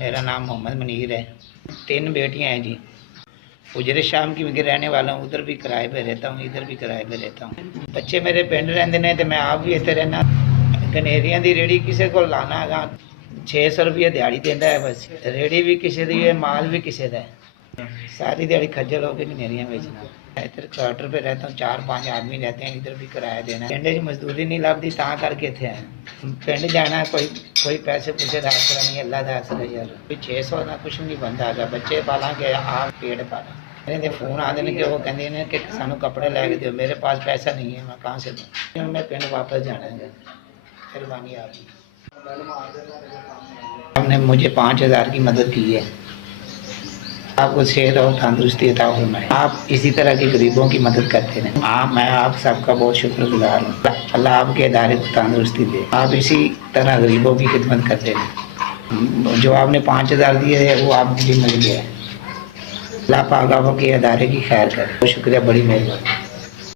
मेरा नाम मोहम्मद मुनीर है। 3 बेटियां हैं जी। उजरे शाम की मैं रहने वाला हूँ, उधर भी किराए पे रहता हूँ, इधर भी किराए पे रहता हूँ। बच्चे मेरे पिंड रहते हैं तो मैं आप भी इतने रहना। गनेरियां की रेहड़ी किसी को लाना है 600 रुपये दिहाड़ी देता है, बस रेहड़ी भी किसी की है, माल भी किसी का है। सारी दिहाड़ी खज्जल होकर गनेरियां बेचना। इधर क्वार्टर पे रहता हूँ, 4-5 आदमी रहते हैं, इधर भी किराया देना है। पिंड मजदूरी नहीं लगती ता करके इतने आए। पिंड जाना कोई पैसे पूछे का आसरा नहीं, अल्लाह का आसरा यार। कोई 600 का कुछ नहीं बनता है, बच्चे पाला के आप पेट पाला। मेरे फोन आते हैं कि वो कहते हैं कि सानू कपड़े लैके दो, मेरे पास पैसा नहीं है, मैं कहाँ से दूँ। मैं पिंड वापस जाना है, मेहरबानी आपकी। हमने मुझे 5000 की मदद की है। आपको सेहत और तंदुरुस्ती अता फरमाए। आप इसी तरह के गरीबों की मदद करते रहें। मैं आप सबका बहुत शुक्रगुजार हूँ। अल्लाह आपके इदारे को तंदुरुस्ती दे। आप इसी तरह गरीबों की खिदमत करते रहें। जो आपने 5000 दिए है वो आपको भी मिल गया है। अल्लाह पाक आपके इदारे की खैर करे। बहुत शुक्रिया, बड़ी मेहरबानी।